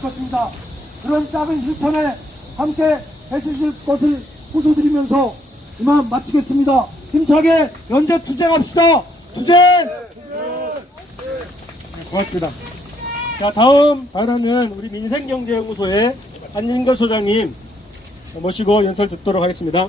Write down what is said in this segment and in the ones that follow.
될 것입니다. 그런 작은 실천에 함께 해주실 것을 호소드리면서 이만 마치겠습니다. 힘차게 연재 투쟁합시다. 투쟁! 고맙습니다. 자, 다음 발언은 우리 민생경제연구소의 안진걸 소장님 모시고 연설 듣도록 하겠습니다.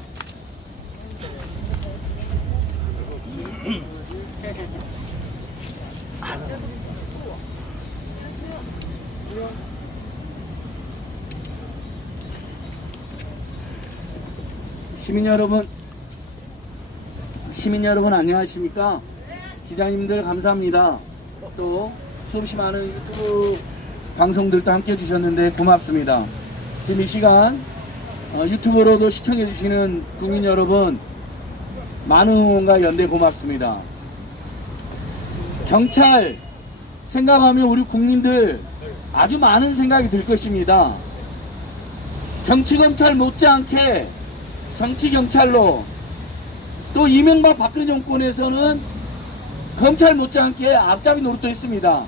시민 여러분 안녕하십니까? 기자님들 감사합니다. 또 수없이 많은 유튜브 방송들도 함께 해주셨는데 고맙습니다. 지금 이 시간 유튜브로도 시청해 주시는 국민 여러분 많은 응원과 연대 고맙습니다. 경찰 생각하면 우리 국민들 아주 많은 생각이 들 것입니다. 정치검찰 못지않게 정치경찰로, 또 이명박 박근혜 정권에서는 검찰 못지않게 앞잡이 노릇도 했습니다.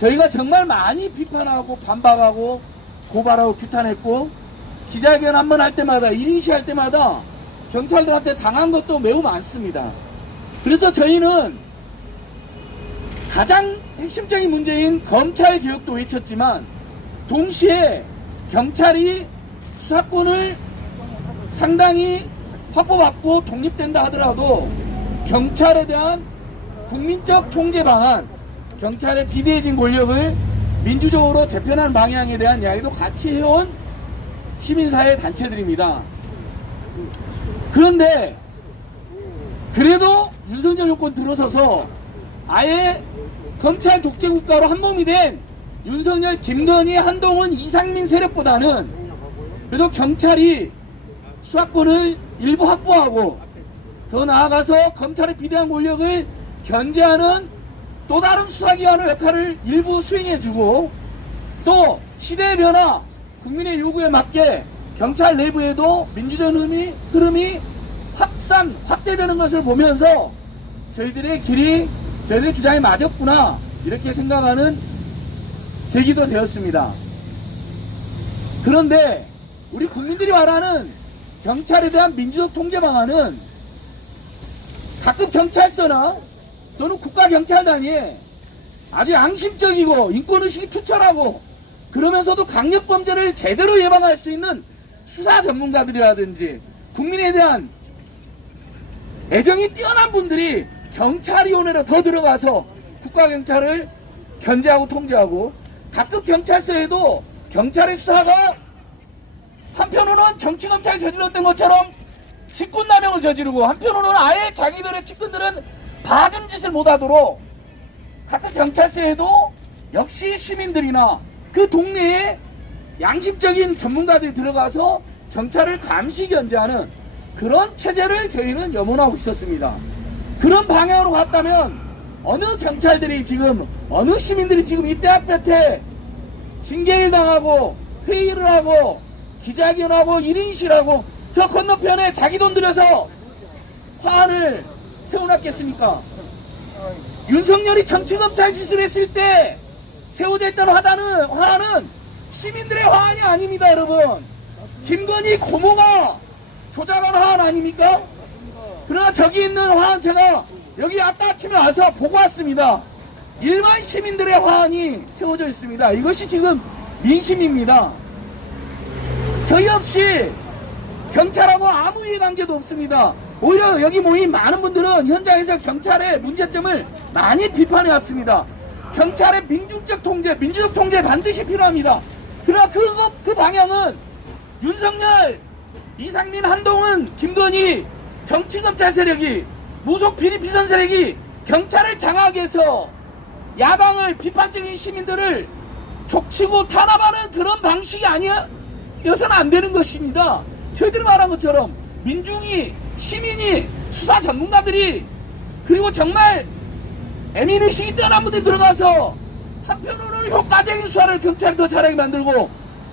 저희가 정말 많이 비판하고 반박하고 고발하고 규탄했고, 기자회견 한번 할 때마다 1인시 할 때마다 경찰들한테 당한 것도 매우 많습니다. 그래서 저희는 가장 핵심적인 문제인 검찰 개혁도 외쳤지만, 동시에 경찰이 수사권을 상당히 확보받고 독립된다 하더라도 경찰에 대한 국민적 통제 방안, 경찰의 비대해진 권력을 민주적으로 재편하는 방향에 대한 이야기도 같이 해온 시민사회 단체들입니다. 그런데 그래도 윤석열 정권 들어서서 아예 검찰 독재국가로 한몸이 된 윤석열, 김건희, 한동훈, 이상민 세력보다는 그래도 경찰이 수사권을 일부 확보하고, 더 나아가서 검찰의 비대한 권력을 견제하는 또 다른 수사기관의 역할을 일부 수행해주고, 또 시대의 변화, 국민의 요구에 맞게 경찰 내부에도 민주적 흐름이 확대되는 것을 보면서 저희들의 길이, 저희들의 주장이 맞았구나, 이렇게 생각하는 계기도 되었습니다. 그런데 우리 국민들이 말하는 경찰에 대한 민주적 통제 방안은 각급 경찰서나 또는 국가경찰단이 아주 양심적이고 인권의식이 투철하고, 그러면서도 강력범죄를 제대로 예방할 수 있는 수사 전문가들이라든지 국민에 대한 애정이 뛰어난 분들이 경찰위원회로 더 들어가서 국가경찰을 견제하고 통제하고, 각급 경찰서에도 경찰의 수사가 한편으로는 정치검찰이 저질렀던 것처럼 직권남용을 저지르고, 한편으로는 아예 자기들의 측근들은 봐준 짓을 못하도록 각각 경찰서에도 역시 시민들이나 그 동네에 양심적인 전문가들이 들어가서 경찰을 감시 견제하는 그런 체제를 저희는 염원하고 있었습니다. 그런 방향으로 갔다면 어느 경찰들이 지금, 어느 시민들이 지금 이 대학볕에 징계를 당하고 회의를 하고 기자회견하고 1인실하고 저 건너편에 자기 돈 들여서 화환을 세워놨겠습니까? 윤석열이 정치검찰 짓을 했을 때 세워졌다는 화환은 시민들의 화환이 아닙니다, 여러분. 김건희 고모가 조작한 화환 아닙니까? 그러나 저기 있는 화환 제가 여기 아까 아침에 와서 보고 왔습니다. 일반 시민들의 화환이 세워져 있습니다. 이것이 지금 민심입니다. 저희 없이 경찰하고 아무 이해관계도 없습니다. 오히려 여기 모인 많은 분들은 현장에서 경찰의 문제점을 많이 비판해 왔습니다. 경찰의 민중적 통제, 민주적 통제 반드시 필요합니다. 그러나 그 방향은 윤석열, 이상민, 한동훈, 김건희 정치검찰 세력이, 무속 비리 비선 세력이 경찰을 장악하게 해서 야당을, 비판적인 시민들을 족치고 탄압하는 그런 방식이 아니어서는 안 되는 것입니다. 저희들이 말한 것처럼 민중이, 시민이, 수사 전문가들이, 그리고 정말 애민의식이 뛰어난 분들이 들어가서 한편으로는 효과적인 수사를 경찰이 더 잘하게 만들고,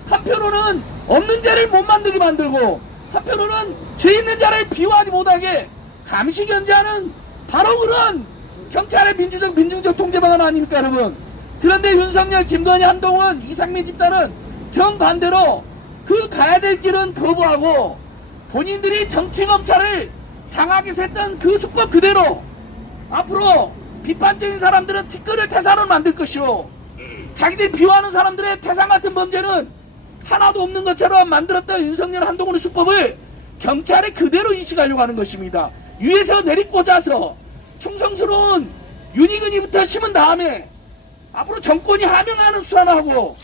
한편으로는 없는 죄를 못 만들게 만들고, 한편으로는 죄 있는 자를 비호하지 못하게 감시 견제하는 바로 그런 경찰의 민중적 통제 방안 아닙니까, 여러분? 그런데 윤석열, 김건희, 한동훈, 이상민 집단은 정반대로 그 가야 될 길은 거부하고 본인들이 정치검찰을 장악해서 했던 그 수법 그대로 앞으로 비판적인 사람들은 티끌을 태산으로 만들 것이고 자기들이 비호하는 사람들의 태산 같은 범죄는 하나도 없는 것처럼 만들었던 윤석열 한동훈의 수법을 경찰에 그대로 인식하려고 하는 것입니다. 위에서 내리꽂아서 충성스러운 윤희근이부터 심은 다음에 앞으로 정권이 하명하는 수사나 하고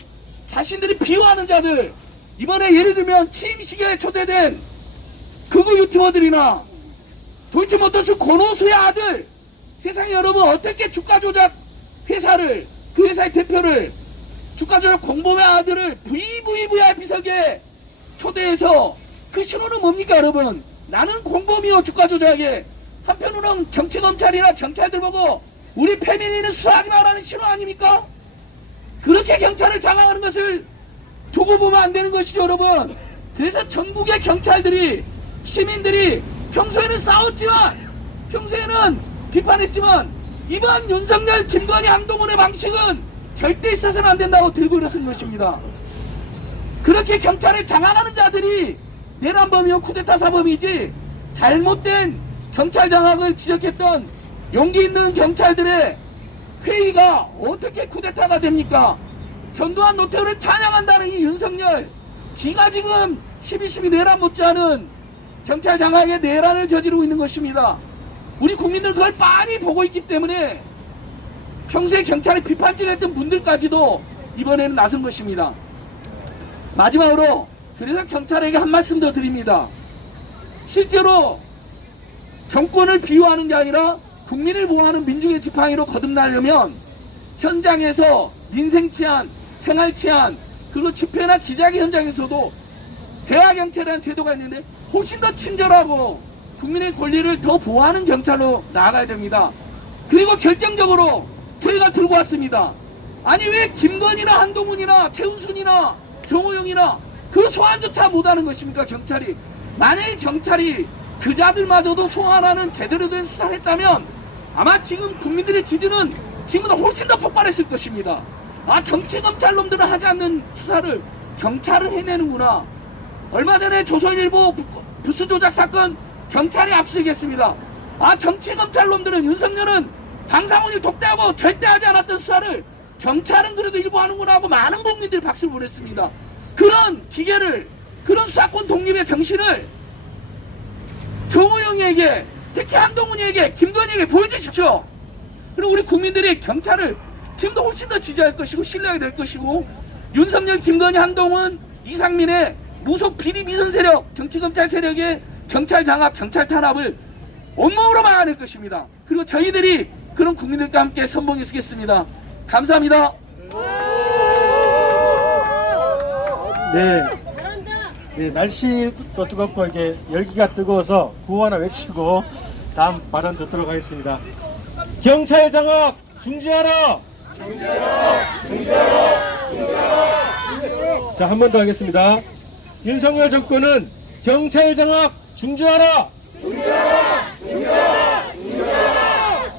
자신들이 비호하는 자들, 이번에 예를 들면 취임식에 초대된 극우 유튜버들이나 도이치모터스 권오수의 아들, 세상에 여러분 어떻게 주가 조작 회사를, 그 회사의 대표를 주가 조작 공범의 아들을 VVVIP석에 초대해서 그 신호는 뭡니까 여러분? 나는 공범이요 주가 조작에. 한편으로는 정치검찰이나 경찰들 보고 우리 패밀리는 수사하지 말라는 신호 아닙니까? 그렇게 경찰을 장악하는 것을 두고 보면 안 되는 것이죠 여러분. 그래서 전국의 경찰들이, 시민들이 평소에는 싸웠지만, 평소에는 비판했지만 이번 윤석열, 김건희, 한동훈의 방식은 절대 있어서는 안 된다고 들고 일어선 것입니다. 그렇게 경찰을 장악하는 자들이 내란범이요 쿠데타 사범이지, 잘못된 경찰 장악을 지적했던 용기 있는 경찰들의 회의가 어떻게 쿠데타가 됩니까? 전두환 노태우를 찬양한다는 이 윤석열, 지가 지금 12.12 내란 못지않은 경찰 장악의 내란을 저지르고 있는 것입니다. 우리 국민들 그걸 빤히 보고 있기 때문에 평소에 경찰에 비판적이었던 분들까지도 이번에는 나선 것입니다. 마지막으로 그래서 경찰에게 한 말씀 더 드립니다. 실제로 정권을 비호하는 게 아니라 국민을 보호하는 민중의 지팡이로 거듭나려면 현장에서 민생 치안, 생활 치안, 그리고 집회나 기자회 현장에서도 대화경찰이라는 제도가 있는데 훨씬 더 친절하고 국민의 권리를 더 보호하는 경찰로 나아가야 됩니다. 그리고 결정적으로 저희가 들고 왔습니다. 아니 왜 김건희나 한동훈이나 최은순이나 정호영이나 그 소환조차 못하는 것입니까 경찰이? 만약에 경찰이 그 자들마저도 소환하는 제대로 된 수사를 했다면 아마 지금 국민들의 지지는 지금보다 훨씬 더 폭발했을 것입니다. 아, 정치검찰놈들은 하지 않는 수사를 경찰은 해내는구나. 얼마 전에 조선일보 부수 조작 사건 경찰이 압수수색했습니다. 아, 정치검찰놈들은, 윤석열은 방상훈이 독대하고 절대 하지 않았던 수사를 경찰은 그래도 일부 하는구나 하고 많은 국민들이 박수를 보냈습니다. 그런 기계를, 그런 수사권 독립의 정신을 정호영에게, 특히 한동훈에게, 김건희에게 보여주십시오. 그리고 우리 국민들이 경찰을 지금도 훨씬 더 지지할 것이고 신뢰하게 될 것이고, 윤석열, 김건희, 한동훈, 이상민의 무속 비리 미선 세력, 정치검찰 세력의 경찰 장악, 경찰 탄압을 온몸으로 막아낼 것입니다. 그리고 저희들이 그런 국민들과 함께 선봉에 서겠습니다. 감사합니다. 네, 날씨도 뜨겁고 이게 열기가 뜨거워서 구호 하나 외치고 다음 발언 듣도록 하겠습니다. 경찰 장악 중지하라! 자, 한 번 더 하겠습니다. 윤석열 정권은 경찰 장악 중지하라!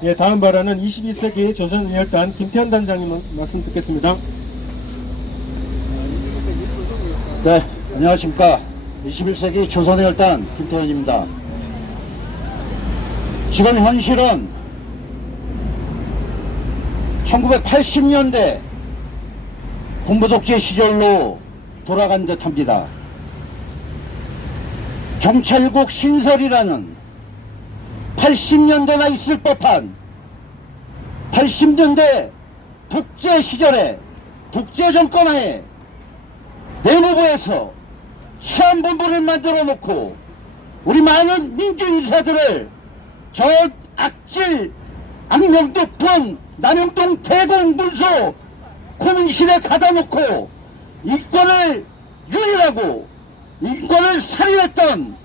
예, 다음 발언은 21세기 조선인혈단 김태현 단장님 말씀 듣겠습니다. 네, 안녕하십니까. 21세기 조선의 혈단 김태현입니다. 지금 현실은 1980년대 군부독재 시절로 돌아간 듯합니다. 경찰국 신설이라는 80년대나 있을 법한 80년대 독재 시절에 독재 정권 하에 내무부에서 치안본부를 만들어 놓고 우리 많은 민주인사들을 저 악질 악명 높은 남영동 대공문서 고문실에 가다 놓고 인권을 유일하고 인권을 살인했던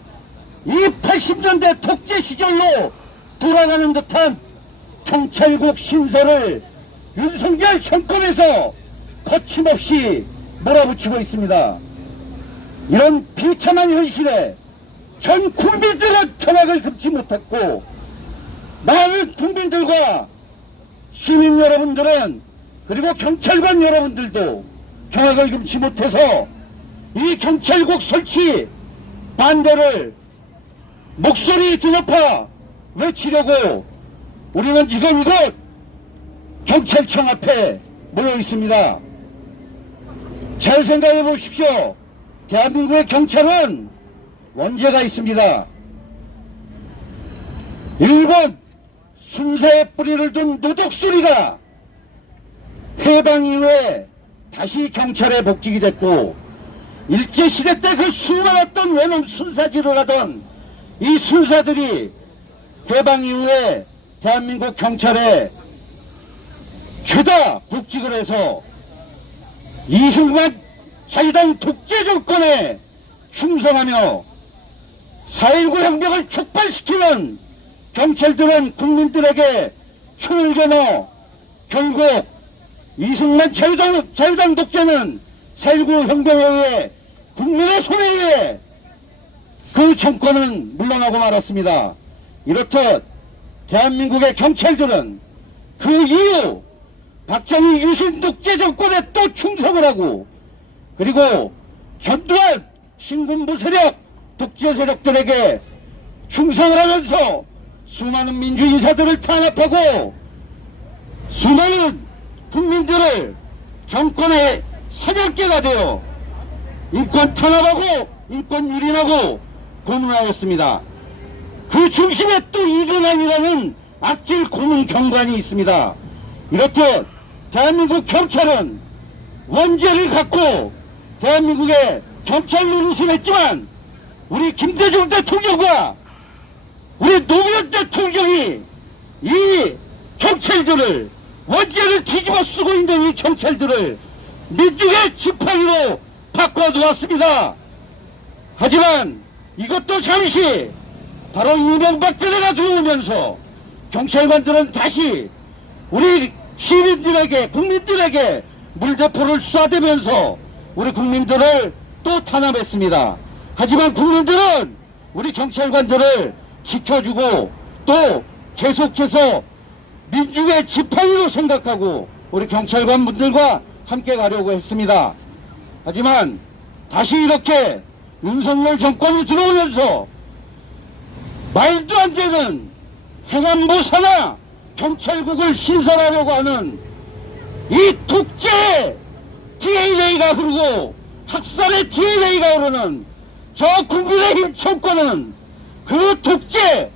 이 80년대 독재 시절로 돌아가는 듯한 경찰국 신설을 윤석열 정권에서 거침없이 몰아붙이고 있습니다. 이런 비참한 현실에 전 국민들은 경악을 금치 못했고 많은 국민들과 시민 여러분들은, 그리고 경찰관 여러분들도 경악을 금치 못해서 이 경찰국 설치 반대를 목소리 드높아 외치려고 우리는 지금 이곳 경찰청 앞에 모여 있습니다. 잘 생각해 보십시오. 대한민국의 경찰은 원죄가 있습니다. 일본 순사의 뿌리를 둔 노독수리가 해방 이후에 다시 경찰에 복직이 됐고, 일제시대 때 그 수많았던 외놈 순사질을 하던 이 순사들이 해방 이후에 대한민국 경찰에 죄다 복직을 해서 이승만 자유당 독재 정권에 충성하며 4.19 혁명을 촉발시키는 경찰들은 국민들에게 총을 겨눠 결국 이승만 자유당 독재는 4.19 혁명에 의해 국민의 손에 의해 그 정권은 물러나고 말았습니다. 이렇듯 대한민국의 경찰들은 그 이후 박정희 유신 독재 정권에 또 충성을 하고, 그리고 전두환 신군부 세력 독재 세력들에게 충성을 하면서 수많은 민주인사들을 탄압하고 수많은 국민들을 정권의 사냥개가 되어 인권 탄압하고 인권 유린하고 고문하였습니다. 그 중심에 또 이근환이라는 악질 고문 경관이 있습니다. 이렇듯 대한민국 경찰은 원죄를 갖고 대한민국의 경찰 노릇을 했지만, 우리 김대중 대통령과 우리 노무현 대통령이 이 경찰들을, 원죄를 뒤집어 쓰고 있는 이 경찰들을 민중의 지팡이로 바꿔두었습니다. 하지만 이것도 잠시 바로 이명박근혜가 들어오면서 경찰관들은 다시 우리 시민들에게, 국민들에게 물대포를 쏴대면서 우리 국민들을 또 탄압했습니다. 하지만 국민들은 우리 경찰관들을 지켜주고 또 계속해서 민중의 지팡이로 생각하고 우리 경찰관분들과 함께 가려고 했습니다. 하지만 다시 이렇게 윤석열 정권이 들어오면서 말도 안 되는 행안부 산하 경찰국을 신설하려고 하는 이 독재의 DNA가 흐르고 학살의 DNA가 흐르는 저 국민의힘 정권은 그 독재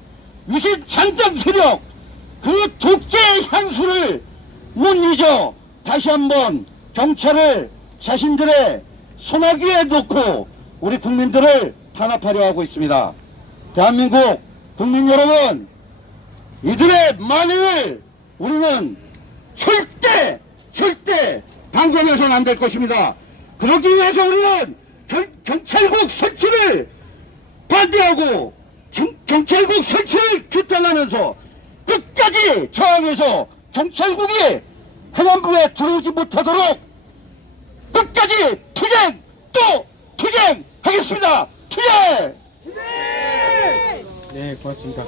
유신 장정 세력, 그 독재의 향수를 못 잊어 다시 한번 경찰을 자신들의 손아귀에 놓고 우리 국민들을 탄압하려 하고 있습니다. 대한민국 국민 여러분, 이들의 만행을 우리는 절대 방관해서는 안 될 것입니다. 그러기 위해서 우리는 경찰국 설치를 반대하고 경찰국 설치를 규탄하면서 끝까지 저항해서 경찰국이 행안부에 들어오지 못하도록 끝까지 투쟁 또 투쟁하겠습니다. 투쟁! 네, 고맙습니다.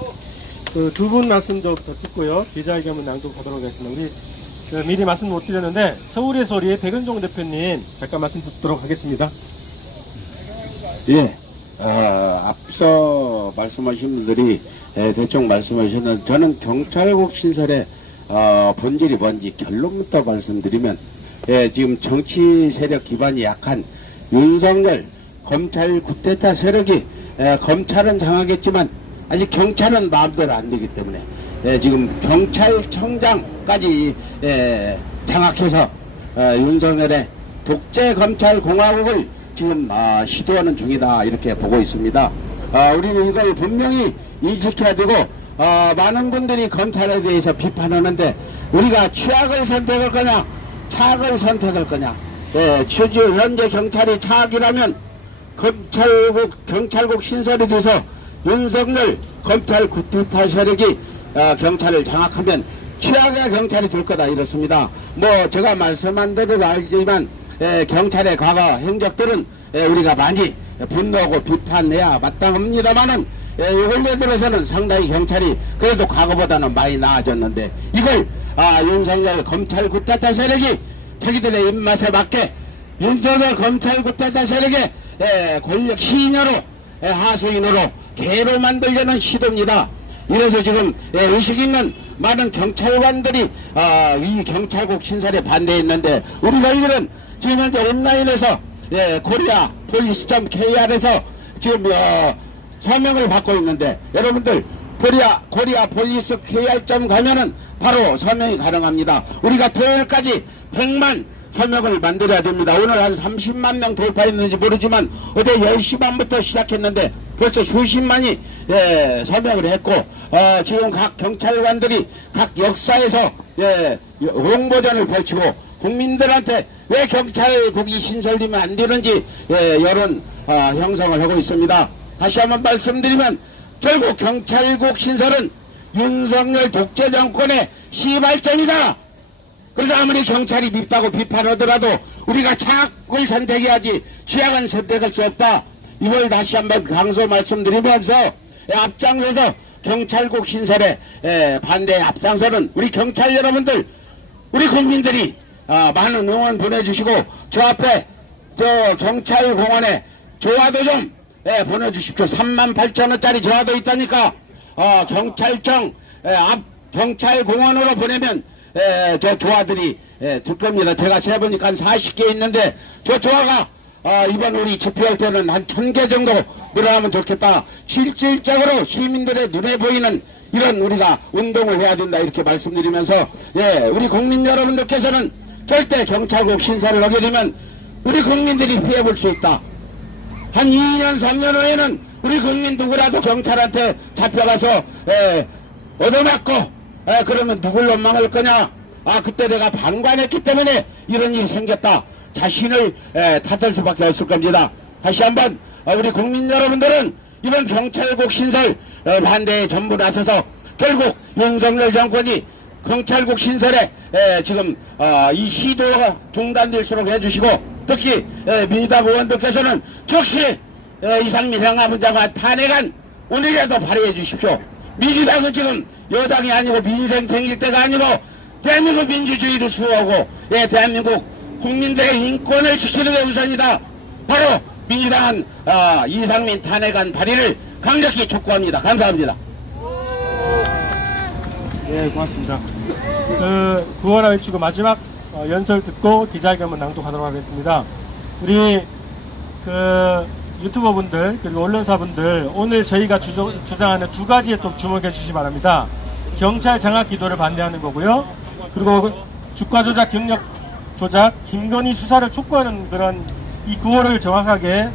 그 두 분 말씀 더 듣고요. 기자회견문 낭독하도록 하겠습니다. 우리 미리 말씀 못 드렸는데 서울의 소리의 백은종 대표님 잠깐 말씀 듣도록 하겠습니다. 예, 앞서 말씀하신 분들이 대충 말씀하셨는데, 저는 경찰국 신설의 본질이 뭔지 결론부터 말씀드리면, 지금 정치 세력 기반이 약한 윤석열 검찰 쿠데타 세력이 검찰은 장악했지만 아직 경찰은 마음대로 안 되기 때문에 지금 경찰청장까지 장악해서 윤석열의 독재 검찰 공화국을 지금 시도하는 중이다, 이렇게 보고 있습니다. 우리는 이걸 분명히 인식해야 되고, 많은 분들이 검찰에 대해서 비판하는데 우리가 최악을 선택할 거냐 차악을 선택할 거냐. 현재 경찰이 차악이라면 경찰국 신설이 돼서 윤석열 검찰 쿠데타 세력이 경찰을 장악하면 최악의 경찰이 될 거다, 이렇습니다. 뭐 제가 말씀한 대로 알지만 경찰의 과거 행적들은 우리가 많이 분노하고 비판해야 마땅합니다만은 원래 들어서는 상당히 경찰이 그래도 과거보다는 많이 나아졌는데, 이걸 윤석열 검찰 쿠데타 세력이 자기들의 입맛에 맞게 윤석열 검찰 구태타 세력의 권력 시녀로 하수인으로 개로 만들려는 시도입니다. 이래서 지금 의식 있는 많은 경찰관들이 이 경찰국 신설에 반대했는데 우리 저희들은 지금 현재 온라인에서 코리아 폴리스.kr에서 지금 서명을 받고 있는데 여러분들 코리아 폴리스 KR.com 가면은 바로 서명이 가능합니다. 우리가 토요일까지 100만 서명을 만들어야 됩니다. 오늘 한 30만 명 돌파했는지 모르지만 어제 10시 반부터 시작했는데 벌써 수십만이 서명을 했고 지금 각 경찰관들이 각 역사에서 홍보전을 벌치고 국민들한테 왜 경찰국이 신설되면 안 되는지 여론 형성을 하고 있습니다. 다시 한번 말씀드리면 결국 경찰국 신설은 윤석열 독재 정권의 시발점이다. 그래서 아무리 경찰이 밉다고 비판하더라도 우리가 착을 선택해야지 취약은 선택할 수 없다. 이걸 다시 한번 강조 말씀드리면서 앞장서서 경찰국 신설에 반대에 앞장서는 우리 경찰 여러분들, 우리 국민들이 많은 응원 보내주시고 저 앞에 저 경찰공원에 조화도 좀 보내주십시오. 38,000원짜리 조화도 있다니까 경찰청 앞 경찰공원으로 보내면 저 조화들이 들 겁니다. 제가 세보니까 한 40개 있는데 저 조화가 이번 우리 집회할 때는 한 1000개 정도 늘어나면 좋겠다. 실질적으로 시민들의 눈에 보이는 이런 우리가 운동을 해야 된다 이렇게 말씀드리면서 우리 국민 여러분들께서는 절대 경찰국 신설을 하게 되면 우리 국민들이 피해볼 수 있다. 한 2년 3년 후에는 우리 국민 누구라도 경찰한테 잡혀가서 얻어맞고 그러면 누굴 원망할 거냐. 그때 내가 방관했기 때문에 이런 일이 생겼다. 자신을 탓할 수밖에 없을 겁니다. 다시 한번 우리 국민 여러분들은 이번 경찰국 신설 반대에 전부 나서서 결국 윤석열 정권이 경찰국 신설에 지금 이 시도가 중단될수록 해주시고 특히 민주당 의원들께서는 즉시 이상민 행안부장관 탄핵안 오늘이라도 발의해 주십시오. 민주당은 지금 여당이 아니고 민생 챙길 때가 아니고 대한민국 민주주의를 수호하고 대한민국 국민들의 인권을 지키는 게 우선이다. 바로 민주당은 이상민 탄핵안 발의를 강력히 촉구합니다. 감사합니다. 네, 고맙습니다. 구호라 외치고 마지막 연설 듣고 기자회견을 낭독하도록 하겠습니다. 우리 유튜버분들 그리고 언론사분들 오늘 저희가 주장하는 두 가지에 좀 주목해 주시기 바랍니다. 경찰 장악 기도를 반대하는 거고요. 그리고 주가 조작, 경력 조작, 김건희 수사를 촉구하는 그런 이 구호를 정확하게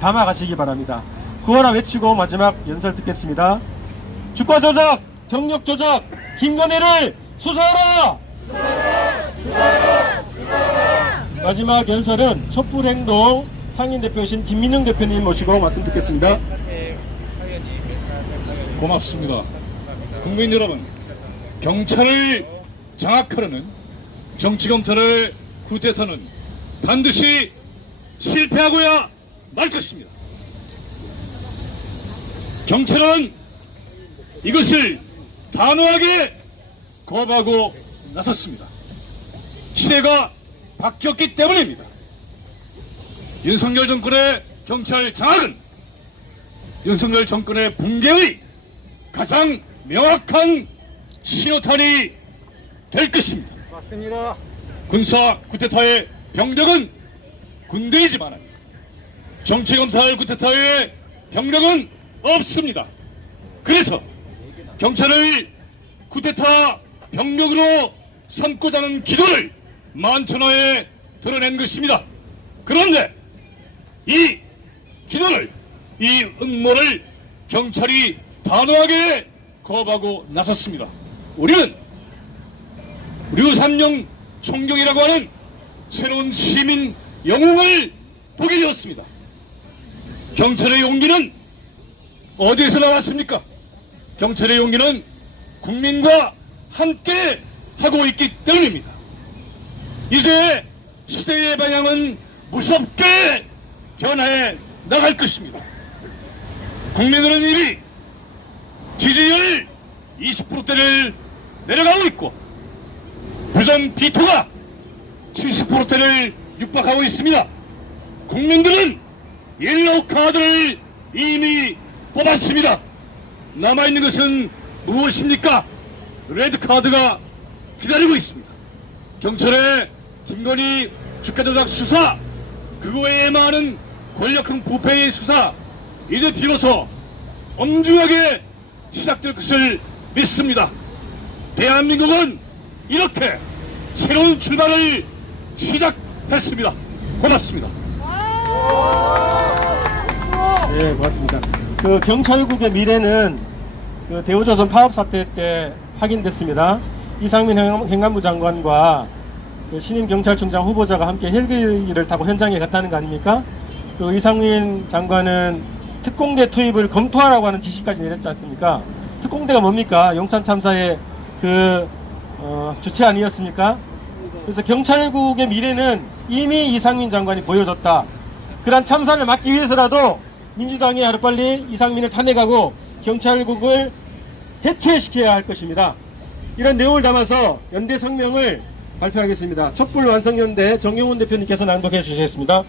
담아가시기 바랍니다. 구호라 외치고 마지막 연설 듣겠습니다. 주가 조작, 경력 조작, 김건희를 수사하라! 마지막 연설은 촛불행동 상임대표이신 김민영 대표님 모시고 말씀 듣겠습니다. 고맙습니다. 국민 여러분, 경찰을 장악하려는 정치검찰을 쿠데타는 반드시 실패하고야 말 것입니다. 경찰은 이것을 단호하게 거부하고 나섰습니다. 시대가 바뀌었기 때문입니다. 윤석열 정권의 경찰 장악은 윤석열 정권의 붕괴의 가장 명확한 신호탄이 될 것입니다. 맞습니다. 군사 쿠데타의 병력은 군대이지만 정치검찰 쿠데타의 병력은 없습니다. 그래서 경찰을 쿠데타 병력으로 삼고자 하는 기도를 만천하에 드러낸 것입니다. 그런데 이 기도를, 이 음모를 경찰이 단호하게 거부하고 나섰습니다. 우리는 류삼룡 총경이라고 하는 새로운 시민 영웅을 보게 되었습니다. 경찰의 용기는 어디에서 나왔습니까? 경찰의 용기는 국민과 함께 하고 있기 때문입니다. 이제 시대의 방향은 무섭게 변해 나갈 것입니다. 국민들은 이미 지지율 20%대를 내려가고 있고 부정 비토가 70%대를 육박하고 있습니다. 국민들은 옐로우 카드를 이미 뽑았습니다. 남아있는 것은 무엇입니까? 레드 카드가 기다리고 있습니다. 경찰의 김건희 주가 조작 수사, 그 외에 많은 권력형 부패의 수사, 이제 비로소 엄중하게 시작될 것을 믿습니다. 대한민국은 이렇게 새로운 출발을 시작했습니다. 고맙습니다. 네, 고맙습니다. 그 경찰국의 미래는 그 대우조선 파업 사태 때 확인됐습니다. 이상민 행안부 장관과 그 신임 경찰청장 후보자가 함께 헬기를 타고 현장에 갔다는 거 아닙니까? 그 이상민 장관은 특공대 투입을 검토하라고 하는 지시까지 내렸지 않습니까? 특공대가 뭡니까? 용산 참사의 그 주체 아니었습니까? 그래서 경찰국의 미래는 이미 이상민 장관이 보여줬다. 그러한 참사를 막기 위해서라도 민주당이 하루빨리 이상민을 탄핵하고 경찰국을 해체시켜야 할 것입니다. 이런 내용을 담아서 연대 성명을 발표하겠습니다. 촛불 완성연대 정용훈 대표님께서 낭독해 주시겠습니다.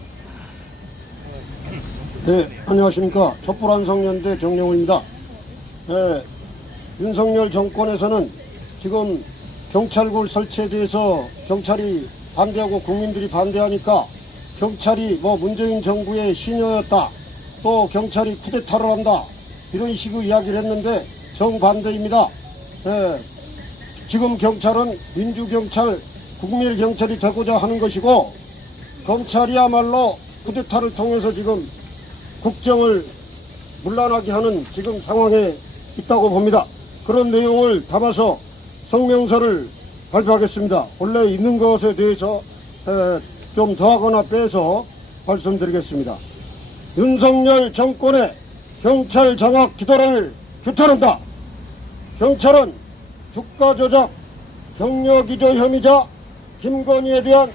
네, 안녕하십니까. 촛불완성연대 정영훈입니다. 네, 윤석열 정권에서는 지금 경찰국 설치에 대해서 경찰이 반대하고 국민들이 반대하니까 경찰이 문재인 정부의 시녀였다, 또 경찰이 쿠데타를 한다, 이런 식의 이야기를 했는데 정반대입니다. 네, 지금 경찰은 민주경찰, 국민경찰이 되고자 하는 것이고, 검찰이야말로 쿠데타를 통해서 지금 국정을 문란하게 하는 지금 상황에 있다고 봅니다. 그런 내용을 담아서 성명서를 발표하겠습니다. 원래 있는 것에 대해서 좀 더하거나 빼서 말씀드리겠습니다. 윤석열 정권의 경찰 장악 기도를 규탄한다. 경찰은 주가 조작, 경력 위조 혐의자 김건희에 대한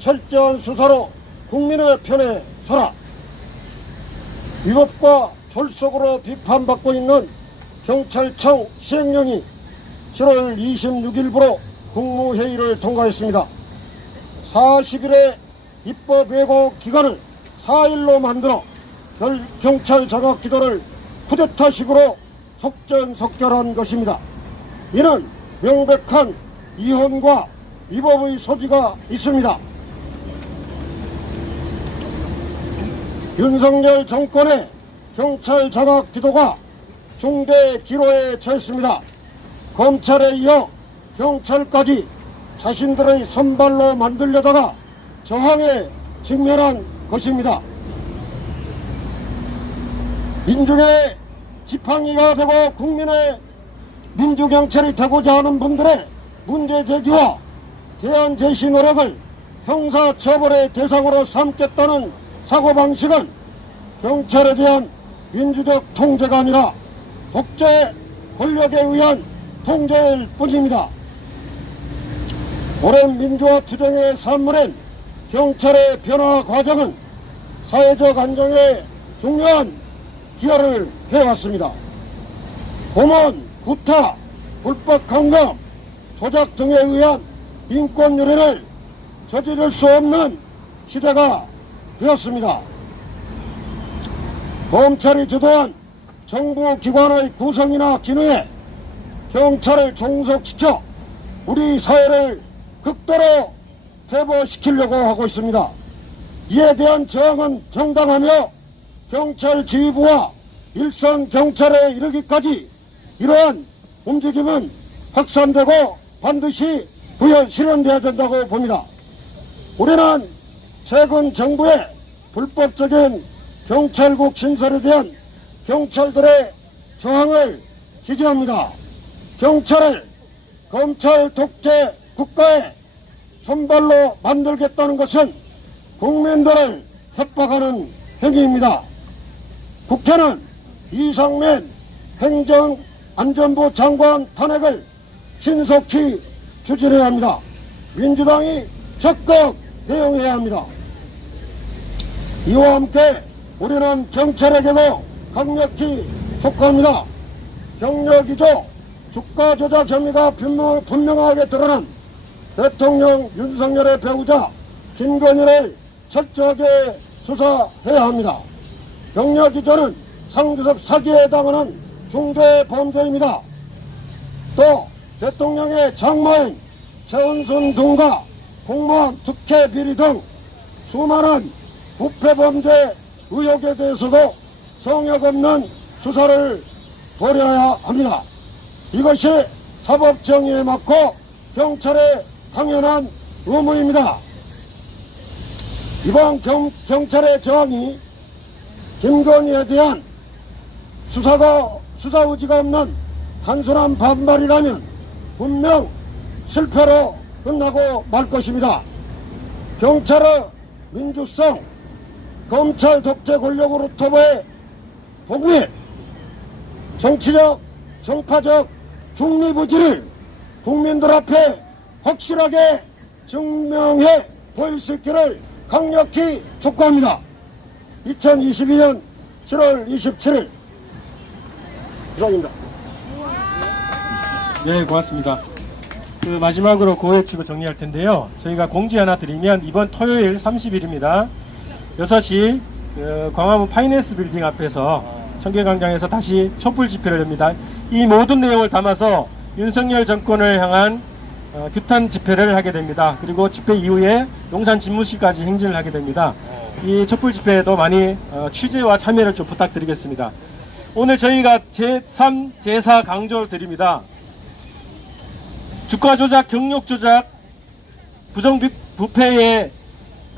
철저한 수사로 국민의 편에 서라. 위법과 졸속으로 비판받고 있는 경찰청 시행령이 7월 26일부로 국무회의를 통과했습니다. 40일의 입법 예고 기간을 4일로 만들어 경찰 장악 기도를 쿠데타식으로 속전속결한 것입니다. 이는 명백한 이혼과 위법의 소지가 있습니다. 윤석열 정권의 경찰 장악 기도가 중대 기로에 처했습니다. 검찰에 이어 경찰까지 자신들의 선발로 만들려다가 저항에 직면한 것입니다. 민중의 지팡이가 되고 국민의 민주경찰이 되고자 하는 분들의 문제제기와 대안 제시 노력을 형사처벌의 대상으로 삼겠다는 사고방식은 경찰에 대한 민주적 통제가 아니라 독재 권력에 의한 통제일 뿐입니다. 오랜 민주화 투쟁의 산물엔 경찰의 변화 과정은 사회적 안정에 중요한 기여를 해왔습니다. 고문, 구타, 불법 강간, 조작 등에 의한 인권 유린을 저지를 수 없는 시대가 되었습니다. 검찰이 주도한 정부 기관의 구성이나 기능에 경찰을 종속시켜 우리 사회를 극도로 퇴보시키려고 하고 있습니다. 이에 대한 저항은 정당하며 경찰 지휘부와 일선 경찰에 이르기까지 이러한 움직임은 확산되고 반드시 실현돼야 된다고 봅니다. 우리는 최근 정부의 불법적인 경찰국 신설에 대한 경찰들의 저항을 지지합니다. 경찰을 검찰 독재 국가의 손발로 만들겠다는 것은 국민들을 협박하는 행위입니다. 국회는 이상민 행정안전부 장관 탄핵을 신속히 추진해야 합니다. 민주당이 적극 대응해야 합니다. 이와 함께 우리는 경찰에게도 강력히 촉구합니다. 경력 위조, 주가 조작 혐의가 분명하게 드러난 대통령 윤석열의 배우자 김건희를 철저하게 수사해야 합니다. 경력 이전은 상급 사기에 해당하는 중대 범죄입니다. 또 대통령의 장모인 최은순 등과 공무원 특혜 비리 등 수많은 부패 범죄 의혹에 대해서도 성역 없는 수사를 벌여야 합니다. 이것이 사법 정의에 맞고 경찰의 당연한 의무입니다. 이번 경찰의 저항이 김건희에 대한 수사 의지가 없는 단순한 반발이라면 분명 실패로 끝나고 말 것입니다. 경찰의 민주성, 검찰 독재 권력으로부터의 복무, 정치적, 정파적 중립의지를 국민들 앞에 확실하게 증명해 보일 수 있기를 강력히 촉구합니다. 2022년 7월 27일 이상입니다. 네, 고맙습니다. 마지막으로 구호의 축을 정리할 텐데요. 저희가 공지 하나 드리면 이번 토요일 30일입니다. 6시 광화문 파이낸스 빌딩 앞에서 청계광장에서 다시 촛불 집회를 합니다. 이 모든 내용을 담아서 윤석열 정권을 향한 규탄 집회를 하게 됩니다. 그리고 집회 이후에 용산 집무실까지 행진을 하게 됩니다. 이 촛불 집회에도 많이 취재와 참여를 좀 부탁드리겠습니다. 오늘 저희가 제3, 제4 강조를 드립니다. 주가 조작, 경력 조작, 부정부패의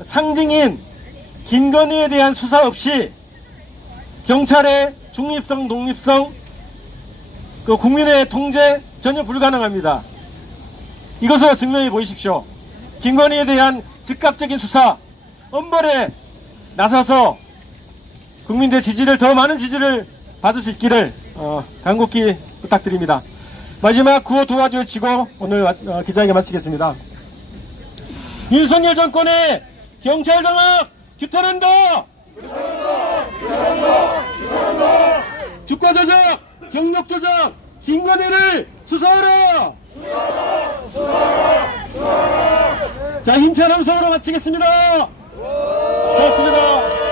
상징인 김건희에 대한 수사 없이 경찰의 중립성, 독립성, 국민의 통제 전혀 불가능합니다. 이것으로 증명해 보이십시오. 김건희에 대한 즉각적인 수사, 엄벌에 나서서 국민들의 지지를, 더 많은 지지를 받을 수 있기를 간곡히 부탁드립니다. 마지막 구호 도와줘 치고 오늘 기자회견 마치겠습니다. 윤석열 정권의 경찰 장악 규탄한다! 주가 조작, 경력 조작, 김건희를 수사하라! 자, 힘찬 함성으로 마치겠습니다. 고맙습니다.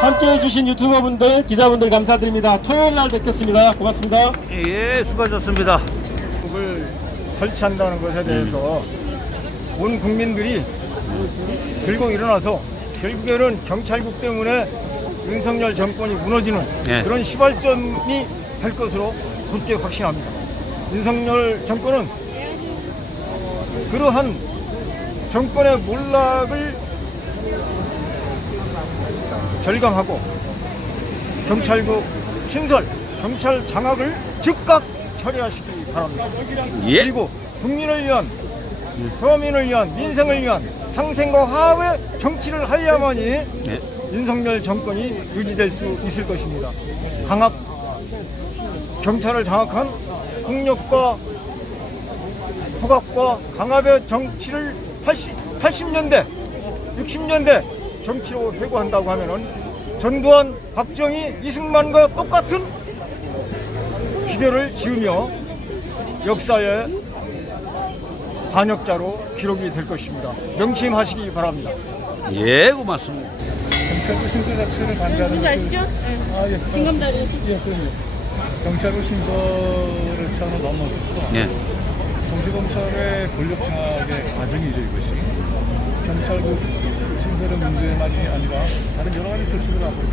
함께해 주신 유튜버분들, 기자분들 감사드립니다. 토요일 날 뵙겠습니다. 고맙습니다. 예, 수고하셨습니다. 을 설치한다는 것에 대해서 온 국민들이 들고 일어나서 결국에는 경찰국 때문에 윤석열 정권이 무너지는 그런 시발점이 될 것으로 굳게 확신합니다. 윤석열 정권은 그러한 정권의 몰락을 절감하고 경찰국 신설, 경찰 장악을 즉각 처리하시기 바랍니다. 그리고 국민을 위한, 서민을 위한, 민생을 위한 상생과 화합의 정치를 하야만이 윤석열 정권이 유지될 수 있을 것입니다. 강압, 경찰을 장악한 폭력과 폭압과 강압의 정치를 80년대, 60년대 정치로 회고한다고 하면은 전두환, 박정희, 이승만과 똑같은 기별을 지으며 역사의 반역자로 기록이 될 것입니다. 명심하시기 바랍니다. 예, 고맙습니다. 경찰국 신설 자체를 반대하는 뭔지 아시죠? 네. 징검다리. 예, 그럼요. 경찰국 신설을 차원을 넘어서서 정치검찰의 권력 장악의 과정이죠, 이것이. 경찰국 신설의 문제만이 아니라 다른 여러 가지 조치를 앞으로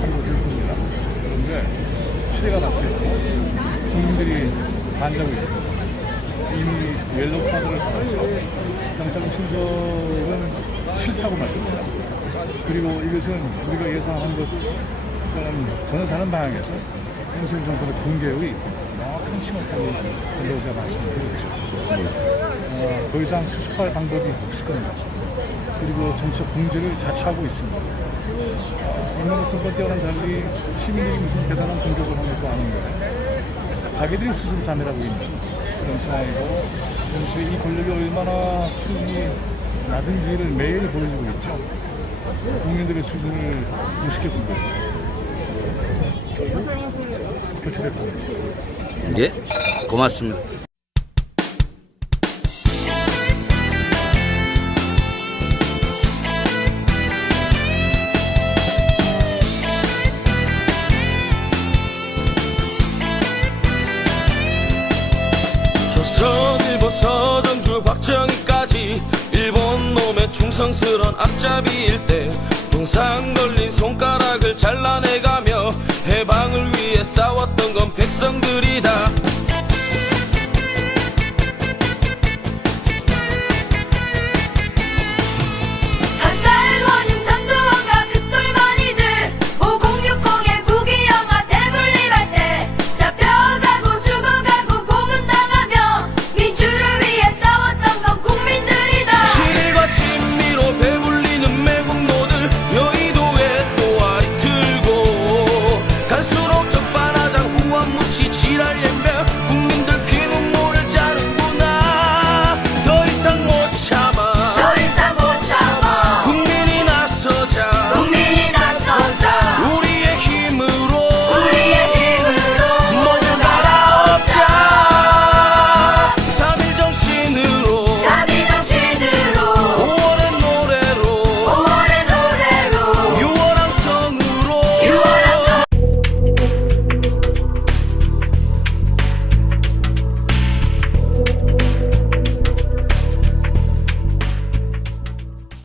하고 될 겁니다. 그런데 시대가 바뀌었고 국민들이 반대하고 있습니다. 이미 옐로우 카드를 받았죠. 경찰국 신설은 싫다고 말씀합니다. 그리고 이것은 우리가 예상한 것과는 전혀 다른 방향에서 윤석열 정권의 공개의 명확한 심각함이 된다고 제가 말씀드렸죠. 더 이상 수습할 방법이 없을 겁니다. 그리고 정치적 공제를 자초하고 있습니다. 이명박 정권 때와는 달리 시민들이 무슨 대단한 공격을 한 것도 아닌데 자기들이 스스로 자멸하고 있는 그런 상황이고 동시에 이 권력이 얼마나 수준이 낮은지를 매일 보여주고 있죠. 국민들의 수준을 무시켰습니다. 교체될 겁니다. 예, 고맙습니다. 충성스런 앞잡이일 때 동상 걸린 손가락을 잘라내가며 해방을 위해 싸웠던 건 백성들이다. 갈수록 적반하장 후원 묻히 지랄 옌배